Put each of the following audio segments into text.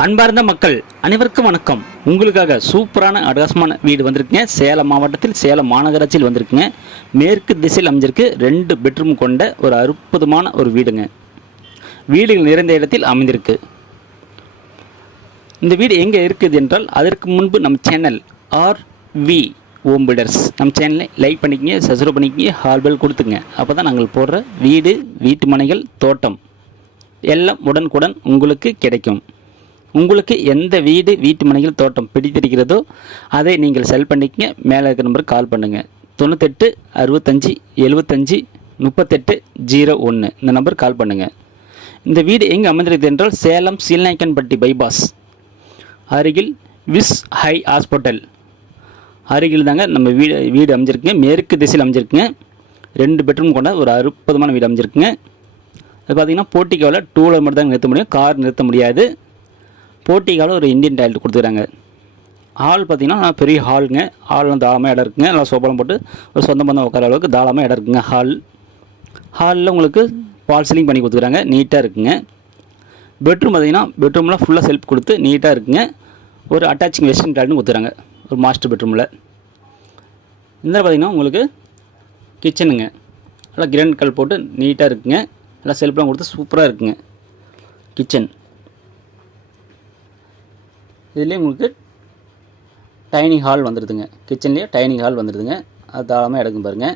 அன்பார்ந்த மக்கள் அனைவருக்கும் வணக்கம். உங்களுக்காக சூப்பரான அட்டகாசமான வீடு வந்திருக்குங்க. சேலம் மாவட்டத்தில் சேலம் மாநகராட்சியில் வந்திருக்குங்க. மேற்கு திசையில் அமைஞ்சிருக்கு. 2 பெட்ரூம் கொண்ட ஒரு அற்புதமான ஒரு வீடுங்க. வீடுகள் நிறைந்த இடத்தில் அமைந்திருக்கு. இந்த வீடு எங்கே இருக்குது என்றால், அதற்கு முன்பு நம்ம சேனல் ஆர்வி ஹோம் பில்டர்ஸ் நம்ம சேனலை லைக் பண்ணிக்கங்க, சப்ஸ்கிரைப் பண்ணிக்கங்க, ஹால்பெல் கொடுத்துங்க. அப்போ தான் நாங்கள் போடுற வீடு, வீட்டு மனைகள், தோட்டம் எல்லாம் உடனுக்குடன் உங்களுக்கு கிடைக்கும். உங்களுக்கு எந்த வீடு, வீட்டு மனைகள், தோட்டம் பிடித்திருக்கிறதோ அதை நீங்கள் செல் பண்ணிக்கங்க. மேலே இருக்கிற நம்பருக்கு கால் பண்ணுங்கள். 98 65 75 38 01 இந்த நம்பர் கால் பண்ணுங்கள். இந்த வீடு எங்கே அமைந்திருக்குது என்றால், சேலம் சீல்நாயக்கன்பட்டி பைபாஸ் அருகில் விஸ் ஹை ஹாஸ்பிட்டல் அருகில் தாங்க நம்ம வீடு அமைஞ்சிருக்குங்க. மேற்கு திசையில் அமைஞ்சிருக்குங்க. 2 பெட்ரூம் கொண்ட ஒரு அற்புதமான வீடு அமைஞ்சிருக்குங்க. அது பார்த்திங்கன்னா போர்ட்டிகோவில் 2 வீலர் மட்டும் தான் நிறுத்த முடியும், கார் நிறுத்த முடியாது. போர்ட்டிகோவில் ஒரு இந்தியன் டாய்லெட் கொடுத்துக்கிறாங்க. ஹால் பார்த்திங்கன்னா பெரிய ஹாலுங்க. ஹாலில் தாராளமாக இடம் இருக்குங்க. நல்லா சோபாலம் போட்டு ஒரு சொந்த பந்தம் உட்கார அளவுக்கு தாராளமாக இடம் இருக்குங்க. ஹாலில் உங்களுக்கு பால் சீலிங் பண்ணி கொடுத்துக்கிறாங்க. நீட்டாக இருக்குங்க. பெட்ரூம் பார்த்திங்கன்னா பெட்ரூமில் ஃபுல்லாக செல்ஃப் கொடுத்து நீட்டாக இருக்குங்க. ஒரு அட்டாச்சிங் வெஸ்டர்ன் டாய்லெட்னு கொடுத்துறாங்க ஒரு மாஸ்டர் பெட்ரூமில். இந்த பார்த்திங்கன்னா உங்களுக்கு கிச்சனுங்க. நல்லா கிரானைட் கல் போட்டு நீட்டாக இருக்குங்க. நல்லா செல்ஃப்லாம் கொடுத்து சூப்பராக இருக்குங்க கிச்சன். இதுலேயே உங்களுக்கு டைனிங் ஹால் வந்துடுதுங்க. கிச்சன்லேயே டைனிங் ஹால் வந்துடுதுங்க. அது தாராளமாக எடுக்கும் பாருங்கள்.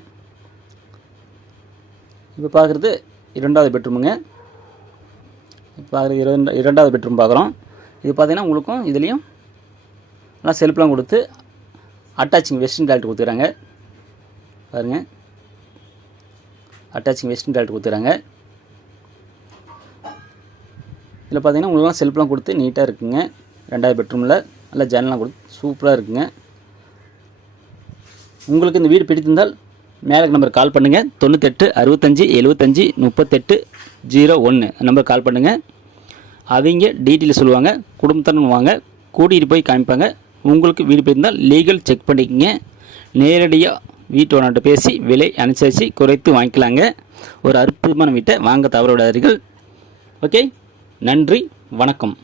இப்போ பார்க்குறது 2வது பெட்ரூமுங்க. இப்போ பார்க்குறது 2வது பெட்ரூம் பார்க்குறோம். இது பார்த்திங்கன்னா உங்களுக்கும் இதுலேயும் நல்லா செல்ஃப்லாம் கொடுத்து அட்டாச்சிங் வெஸ்டர்ன் டாய்லெட் கொடுத்துக்கிறாங்க பாருங்கள். அட்டாச்சிங் வெஸ்டர்ன் டாய்லெட் கொடுத்துக்கிறாங்க. இதில் பார்த்திங்கன்னா உங்களுக்குலாம் செல்ஃப்லாம் கொடுத்து நீட்டாக இருக்குங்க. 2வது பெட்ரூமில் நல்லா ஜன்னலாம் கொடுத்து சூப்பராக இருக்குங்க. உங்களுக்கு இந்த வீடு பிடித்திருந்தால் மேலே நம்பர் கால் பண்ணுங்கள். 98 65 75 38 01 நம்பர் கால் பண்ணுங்கள். அவங்க டீட்டெயில் சொல்லுவாங்க. குடும்பத்தன்னு வாங்க, கூட்டிகிட்டு போய் காமிப்பாங்க. உங்களுக்கு வீடு பிடித்திருந்தால் லீகல் செக் பண்ணிக்கங்க. நேரடியாக வீட்டு ஓனர்கிட்ட பேசி விலை அனுசரித்து குறைத்து வாங்கிக்கலாங்க. ஒரு அற்புதமான வீட்டை வாங்க தவற விடாதீர்கள். ஓகே, நன்றி, வணக்கம்.